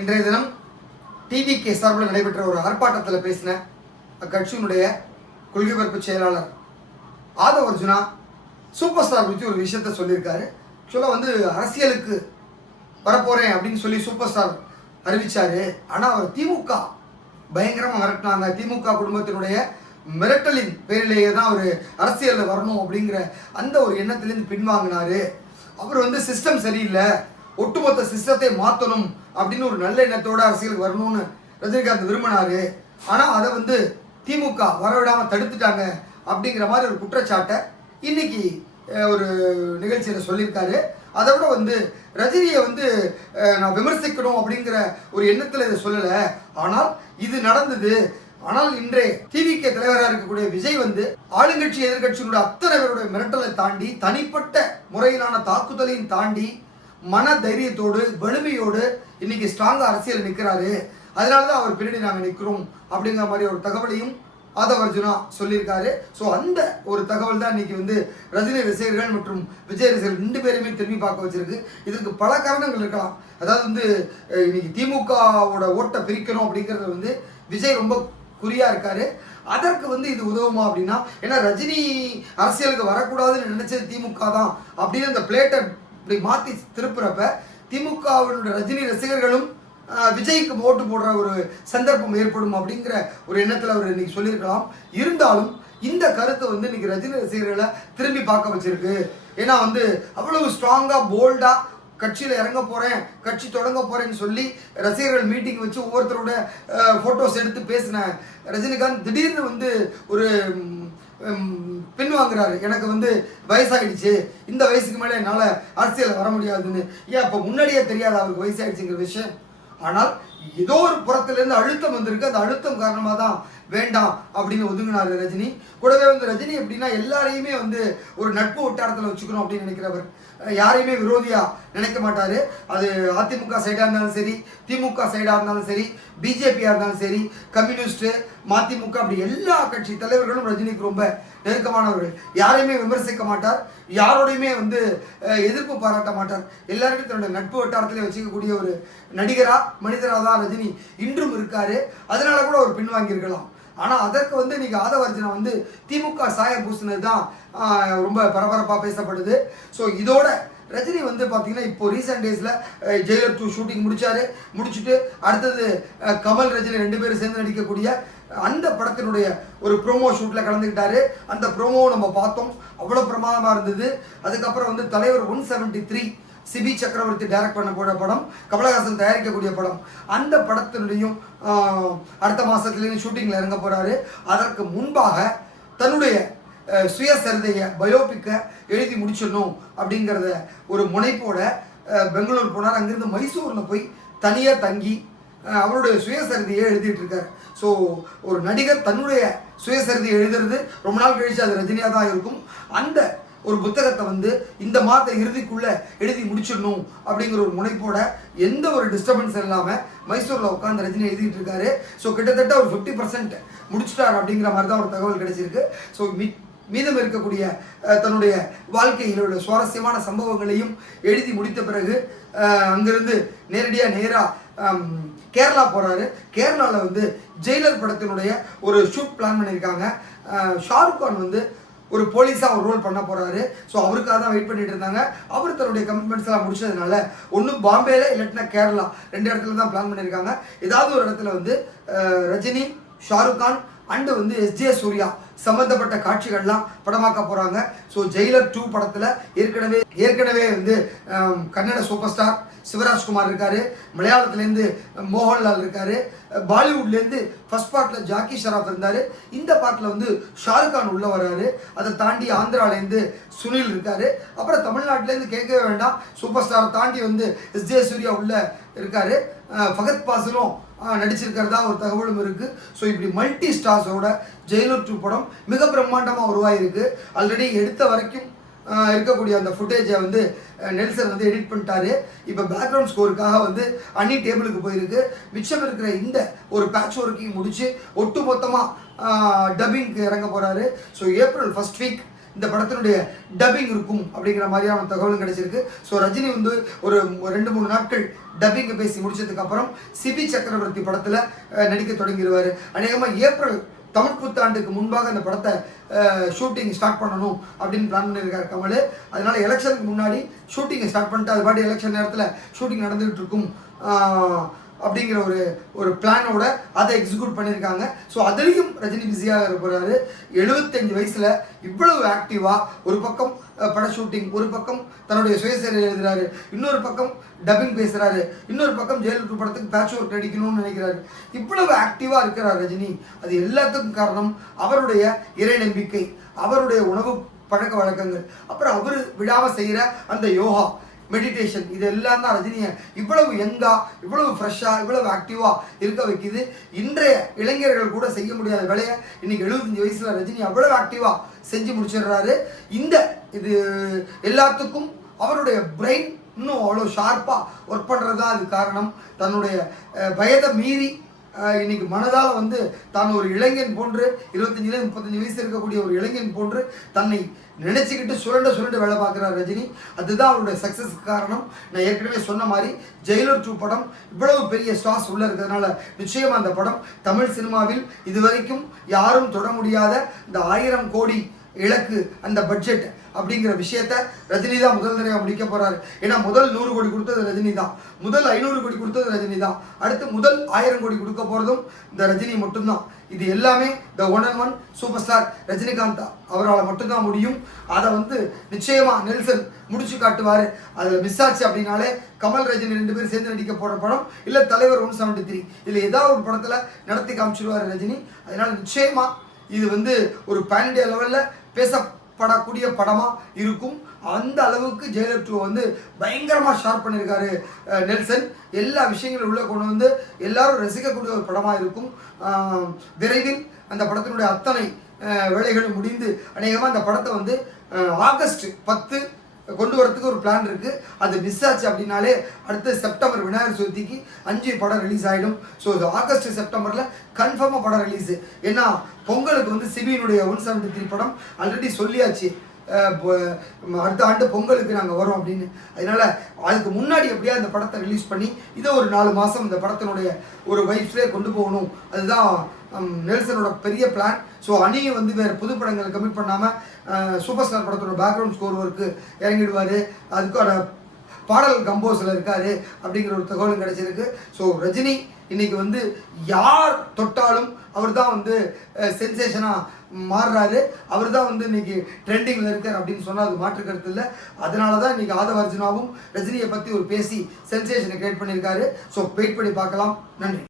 இன்றைய தினம் டிவிகே சார்பில் நடைபெற்ற ஒரு ஆர்ப்பாட்டத்தில் பேசின அக்கட்சியினுடைய கொள்கை பரப்பு செயலாளர் ஆதவ் அர்ஜுனா சூப்பர் ஸ்டார் குறித்து ஒரு விஷயத்த சொல்லியிருக்காரு. ஆக்சுவலாக அரசியலுக்கு வரப்போகிறேன் அப்படின்னு சொல்லி சூப்பர் ஸ்டார் அறிவித்தார். ஆனால் அவர் திமுக பயங்கரமாக மிரட்டினாங்க. திமுக குடும்பத்தினுடைய மிரட்டலின் பேரிலேயே தான் அவர் அரசியலில் வரணும் அப்படிங்கிற அந்த ஒரு எண்ணத்திலேருந்து பின்வாங்கினார். அவர் சிஸ்டம் சரியில்லை, ஒட்டுமொத்த சிஸ்டத்தை மாற்றணும் அப்படின்னு ஒரு நல்ல எண்ணத்தோட அரசியலுக்கு வரணும்னு ரஜினிகாந்த் விரும்பினாரு. ஆனால் அதை திமுக வரவிடாமல் தடுத்துட்டாங்க அப்படிங்கிற மாதிரி ஒரு குற்றச்சாட்டை இன்னைக்கு ஒரு நிகழ்ச்சியில் சொல்லியிருக்காரு. அதை விட ரஜினியை நான் விமர்சிக்கணும் அப்படிங்கிற ஒரு எண்ணத்தில் இதை சொல்லலை. ஆனால் இது நடந்தது. ஆனால் இன்றைய டிவிகே தலைவராக இருக்கக்கூடிய விஜய் ஆளுங்கட்சி எதிர்கட்சியினுடைய அத்தனை பேருடைய மிரட்டலை தாண்டி தனிப்பட்ட முறையிலான தாக்குதலையும் தாண்டி மன தைரியத்தோடு வலிமையோடு இன்னைக்கு ஸ்ட்ராங்காக அரசியல் நிற்கிறாரு. அதனால தான் அவர் பின்னாடி நாங்கள் நிற்கிறோம் அப்படிங்கிற மாதிரி ஒரு தகவலையும் ஆதவ் அர்ஜுனா சொல்லியிருக்காரு. ஸோ அந்த ஒரு தகவல் தான் இன்னைக்கு ரஜினி ரசிகர்கள் மற்றும் விஜய் ரசிகர்கள் 2 பேருமே திரும்பி பார்க்க வச்சிருக்கு. இதற்கு பல காரணங்கள் இருக்கலாம். அதாவது இன்னைக்கு திமுகவோட ஓட்டை பிரிக்கணும் அப்படிங்கிறது விஜய் ரொம்ப குறியா இருக்காரு. அதற்கு இது உதவுமா அப்படின்னா, ஏன்னா ரஜினி அரசியலுக்கு வரக்கூடாதுன்னு நினைச்சது திமுக தான் அப்படின்னு அந்த பிளேட்டை இப்படி மாற்றி திருப்புறப்ப திமுகவினுடைய ரஜினி ரசிகர்களும் விஜய்க்கு ஓட்டு போடுற ஒரு சந்தர்ப்பம் ஏற்படும் அப்படிங்கிற ஒரு எண்ணத்தில் அவர் இன்னைக்கு சொல்லியிருக்கலாம். இருந்தாலும் இந்த கருத்து இன்னைக்கு ரஜினி ரசிகர்களை திரும்பி பார்க்க வச்சிருக்கு. ஏன்னா அவ்வளவு ஸ்ட்ராங்காக போல்டாக கட்சியில் இறங்க போகிறேன், கட்சி தொடங்க போகிறேன்னு சொல்லி ரசிகர்கள் மீட்டிங் வச்சு ஒவ்வொருத்தரோட ஃபோட்டோஸ் எடுத்து பேசின ரஜினிகாந்த் திடீர்னு ஒரு பின்வாங்குறாரு. எனக்கு வயசாயிடுச்சு, இந்த வயசுக்கு மேலே என்னால் அரசியல் வர முடியாதுன்னு. ஏன் அப்போ முன்னாடியே தெரியாது அவருக்கு வயசாயிடுச்சுங்கிற விஷயம்? ஆனால் ஏதோ ஒரு புறத்திலேருந்து அழுத்தம் வந்திருக்கு. அந்த அழுத்தம் காரணமாக தான் வேண்டாம் அப்படின்னு ஒதுங்கினார் ரஜினி. கூடவே ரஜினி எப்படின்னா எல்லாரையுமே ஒரு நட்பு வட்டாரத்தில் வச்சுக்கணும் அப்படின்னு நினைக்கிறவர். யாரையுமே விரோதியா நினைக்க மாட்டாரு. அது அதிமுக சைடாக இருந்தாலும் சரி, திமுக சைடாக இருந்தாலும் சரி, பிஜேபியாக இருந்தாலும் சரி, கம்யூனிஸ்ட்டு, மதிமுக, அப்படி எல்லா கட்சி தலைவர்களும் ரஜினிக்கு ரொம்ப நெருக்கமானவர்கள். யாரையுமே விமர்சிக்க மாட்டார், யாரோடையுமே எதிர்ப்பு பாராட்ட மாட்டார். எல்லாருமே தன்னுடைய நட்பு வட்டாரத்திலே வச்சுக்கக்கூடிய ஒரு நடிகரா மனிதராக தான் ரஜினி இன்றும் இருக்காரு. அதனால கூட அவர் பின்வாங்கியிருக்கலாம். ஆனால் அதற்கு இன்னைக்கு ஆதவ் அர்ஜுனா திமுக சாய பூசினது தான் ரொம்ப பரபரப்பாக பேசப்படுது. ஸோ இதோட ரஜினி பார்த்தீங்கன்னா இப்போ ரீசெண்ட் டேஸில் ஜெயிலர் 2 ஷூட்டிங் முடிச்சுட்டு அடுத்தது கமல் ரஜினி 2 பேரும் சேர்ந்து நடிக்கக்கூடிய அந்த படத்தினுடைய ஒரு ப்ரோமோ ஷூட்டில் கலந்துக்கிட்டாரு. அந்த ப்ரோமோவை நம்ம பார்த்தோம், அவ்வளோ பிரமாதமாக இருந்தது. அதுக்கப்புறம் தலைவர் 173 சிபி சக்கரவர்த்தி டைரக்ட் பண்ண போட படம், கமலஹாசன் தயாரிக்கக்கூடிய படம். அந்த படத்தினுடையும் அடுத்த மாதத்துலேயும் ஷூட்டிங்கில் இறங்க போகிறாரு. அதற்கு முன்பாக தன்னுடைய சுயசரிதையை பயோபிக்கை எழுதி முடிச்சிடணும் அப்படிங்கிறத ஒரு முனைப்போட பெங்களூர் போனார். அங்கேருந்து மைசூரில் போய் தனியாக தங்கி அவருடைய சுயசரிதையை எழுதிட்டு இருக்கார். ஸோ ஒரு நடிகர் தன்னுடைய சுயசரிதையை எழுதுறது ரொம்ப நாள் கழிச்சு அது ரஜினியாக தான் இருக்கும். அந்த ஒரு புத்தகத்தை இந்த மாத இறுதிக்குள்ள எழுதி முடிச்சிடணும் அப்படிங்கிற ஒரு முனைப்போட எந்த ஒரு டிஸ்டர்பன்ஸ் இல்லாமல் மைசூரில் உட்காந்து ரஜினி எழுதிட்டு இருக்காரு. ஸோ கிட்டத்தட்ட ஒரு 50% முடிச்சுட்டார் அப்படிங்கிற மாதிரி தான் ஒரு தகவல் கிடைச்சிருக்கு. ஸோ மீதம் இருக்கக்கூடிய தன்னுடைய வாழ்க்கையில் உள்ள சுவாரஸ்யமான சம்பவங்களையும் எழுதி முடித்த பிறகு அங்கிருந்து நேராக கேரளா போகிறாரு. கேரளாவில் ஜெயிலர் படத்தினுடைய ஒரு ஷூட் பிளான் பண்ணியிருக்காங்க. ஷாருக் கான் ஒரு போலீஸாக ஒரு ரோல் பண்ண போகிறாரு. ஸோ அவருக்காக தான் வெயிட் பண்ணிட்டு இருந்தாங்க. அவர் தன்னுடைய கமிட்மெண்ட்ஸ் எல்லாம் முடிச்சதுனால ஒன்று பாம்பேல இல்லாட்டினா கேரளா 2 இடத்துல தான் பிளான் பண்ணியிருக்காங்க. ஏதாவது ஒரு இடத்துல ரஜினி, ஷாருக் கான் அண்டு எஸ்ஜே சூர்யா சம்பந்தப்பட்ட காட்சிகள்லாம் படமாக்க போகிறாங்க. ஸோ ஜெயிலர் 2 படத்தில் ஏற்கனவே கன்னட சூப்பர் ஸ்டார் சிவராஜ்குமார் இருக்காரு, மலையாளத்துலேருந்து மோகன்லால் இருக்காரு, பாலிவுட்லேருந்து ஃபர்ஸ்ட் பார்ட்டில் ஜாக்கி ஷராஃப் இருந்தார். இந்த பார்ட்டில் ஷாருக் கான் உள்ளே வர்றாரு. அதை தாண்டி ஆந்திராவிலேருந்து சுனில் இருக்காரு. அப்புறம் தமிழ்நாட்டிலேருந்து கேட்கவே வேண்டாம், சூப்பர் ஸ்டாரை தாண்டி எஸ்ஜே சூர்யா உள்ளே இருக்காரு. ஃபகத் பாசிலும் நடிச்சிருக்கிறதா ஒரு தகவலும் இருக்குது. ஸோ இப்படி மல்டி ஸ்டார்ஸோட ஜெயிலர் 2 படம் மிக பிரம்மாண்டமாக உருவாயிருக்கு. ஆல்ரெடி எடுத்த வரைக்கும் இருக்கக்கூடிய அந்த ஃபுட்டேஜை நெல்சன் எடிட் பண்ணிட்டாரு. இப்போ பேக்ரவுண்ட் ஸ்கோருக்காக அன்னி டேபிளுக்கு போயிருக்கு. மிச்சம் இருக்கிற இந்த ஒரு பேட்ச் ஒர்க்கையும் முடிச்சு ஒட்டு மொத்தமாக டப்பிங்க்கு இறங்க போகிறாரு. ஸோ ஏப்ரல் 1st வீக் இந்த படத்தினுடைய டப்பிங் இருக்கும் அப்படிங்கிற மாதிரியான தகவலும் கிடைச்சிருக்கு. ஸோ ரஜினி வந்து ஒரு 2-3 நாட்கள் டப்பிங்கை பேசி முடிச்சதுக்கு அப்புறம் சிபி சக்கரவர்த்தி படத்தில் நடிக்க தொடங்கிடுவார். அநேகமாக ஏப்ரல் தமிழ் புத்தாண்டுக்கு முன்பாக அந்த படத்தை ஷூட்டிங் ஸ்டார்ட் பண்ணணும் அப்படின்னு பிளான் பண்ணியிருக்காரு கமல். அதனால எலெக்ஷனுக்கு முன்னாடி ஷூட்டிங்கை ஸ்டார்ட் பண்ணிட்டு அது பாட்டி எலெக்ஷன் நேரத்தில் ஷூட்டிங் நடந்துகிட்டு இருக்கும் அப்படிங்கிற ஒரு பிளானோட அதை எக்ஸிக்யூட் பண்ணியிருக்காங்க. ஸோ அதுலேயும் ரஜினி பிஸியாக இருக்கிறாரு. 75 வயசில் இவ்வளவு ஆக்டிவாக ஒரு பக்கம் பட ஷூட்டிங், ஒரு பக்கம் தன்னுடைய சுயசரிதை எழுதுறாரு, இன்னொரு பக்கம் டப்பிங் பேசுகிறாரு, இன்னொரு பக்கம் ஜெயலலிதா படத்துக்கு பேட்ச் ஒர்க் நடிக்கணும்னு நினைக்கிறாரு. இவ்வளவு ஆக்டிவாக இருக்கிறார் ரஜினி. அது எல்லாத்துக்கும் காரணம் அவருடைய இறை நம்பிக்கை, அவருடைய உணவு பழக்க வழக்கங்கள், அப்புறம் அவர் விடாமல் செய்கிற அந்த யோகா, மெடிடேஷன், இது எல்லாம் தான் ரஜினியை இவ்வளவு யங்கா, இவ்வளவு ஃப்ரெஷ்ஷாக, இவ்வளவு ஆக்டிவாக இருக்க வைக்குது. இன்றைய இளைஞர்கள் கூட செய்ய முடியாத வேலையை இன்னைக்கு 75 வயசில் ரஜினி அவ்வளவு ஆக்டிவாக செஞ்சு முடிச்சிடுறாரு. இது எல்லாத்துக்கும் அவருடைய பிரெயின் இன்னும் அவ்வளோ ஷார்ப்பாக ஒர்க் பண்ணுறது தான் அது காரணம். தன்னுடைய வயதை மீறி இன்னைக்கு மனதால் வந்து தான் ஒரு இளைஞன் போன்று 25-35 வயசு இருக்கக்கூடிய ஒரு இளைஞன் போன்று தன்னை நினைச்சுக்கிட்டு சுரண்டு வேலை பார்க்குறார் ரஜினி. அதுதான் அவருடைய சக்ஸஸ்க்கு காரணம். நான் ஏற்கனவே சொன்ன மாதிரி ஜெயிலர் 2 படம் இவ்வளவு பெரிய ஸ்டார்ஸ் உள்ள இருக்கிறதுனால நிச்சயமாக அந்த படம் தமிழ் சினிமாவில் இதுவரைக்கும் யாரும் தொட முடியாத இந்த 1000 கோடி இலக்கு, அந்த பட்ஜெட் அப்படிங்கிற விஷயத்த ரஜினி தான் முதல் தடவை முடிக்க போறாரு. ஏன்னா முதல் 100 கோடி கொடுத்தது ரஜினி தான், முதல் 500 கோடி கொடுத்தது ரஜினி தான், அடுத்து முதல் 1000 கோடி கொடுக்க போறதும் இந்த ரஜினி மட்டும்தான். இது எல்லாமே the one and one super star Rajinikanth அவரால் மட்டும்தான் முடியும். அதை வந்து நிச்சயமா நெல்சன் முடிச்சு காட்டுவாரு. அதில் மிஸ் ஆச்சு அப்படின்னாலே கமல் ரஜினி 2 பேரும் சேர்ந்து நடிக்க போற படம் இல்லை தலைவர் 173, இதில் ஏதாவது ஒரு படத்தில் நடத்தி காமிச்சிருவாரு ரஜினி. அதனால நிச்சயமா இது வந்து ஒரு பேன் இண்டியா லெவலில் பேசப்படக்கூடிய படமாக இருக்கும். அந்த அளவுக்கு ஜெயிலர் 2 வந்து பயங்கரமாக ஷார்ப் பண்ணியிருக்காரு நெல்சன். எல்லா விஷயங்களும் உள்ளே கொண்டு வந்து எல்லாரும் ரசிக்கக்கூடிய ஒரு படமாக இருக்கும். விரைவில் அந்த படத்தினுடைய அத்தனை வேலைகளும் முடிந்து அநேகமாக அந்த படத்தை வந்து ஆகஸ்ட் 10 கொண்டு வரதுக்கு ஒரு பிளான் இருக்குது. அது மிஸ் ஆச்சு அப்படின்னாலே அடுத்த செப்டம்பர் விநாயகர் சதுர்த்திக்கு 5 படம் ரிலீஸ் ஆகிடும். ஸோ இது ஆகஸ்ட் செப்டம்பரில் கன்ஃபார்மாக படம் ரிலீஸு. ஏன்னா பொங்கலுக்கு வந்து சிபியினுடைய 173 படம் ஆல்ரெடி சொல்லியாச்சு, அடுத்த ஆண்டு பொங்கலுக்கு நாங்கள் வரோம் அப்படின்னு. அதனால் அதுக்கு முன்னாடி எப்படியா இந்த படத்தை ரிலீஸ் பண்ணி இதை ஒரு 4 மாதம் இந்த படத்தினுடைய ஒரு வைப்ஸ்லேயே கொண்டு போகணும். அதுதான் நெல்சனோட பெரிய பிளான். ஸோ அணியை வந்து வேறு புது படங்களை கமிட் பண்ணாமல் சூப்பர் ஸ்டார் படத்தோட பேக்ரவுண்ட் ஸ்கோர் ஒர்க்கு இறங்கிடுவார். அதுக்கான பாடல் கம்போஸில் இருக்கார் அப்படிங்கிற ஒரு தகவலும் கிடைச்சிருக்கு. ஸோ ரஜினி இன்னைக்கு வந்து யார் தொட்டாலும் அவர் தான் வந்து சென்சேஷனாக மாறுறாரு. அவர் தான் வந்து இன்னைக்கு ட்ரெண்டிங்கில் இருக்கார் அப்படின்னு சொன்னால் அது மாற்று கருத்து இல்லை. அதனால தான் இன்னைக்கு ஆதவ அர்ஜுனாவும் ரஜினியை பற்றி ஒரு பேசி சென்சேஷனை கிரியேட் பண்ணியிருக்காரு. ஸோ வெயிட் பண்ணி பார்க்கலாம். நன்றி.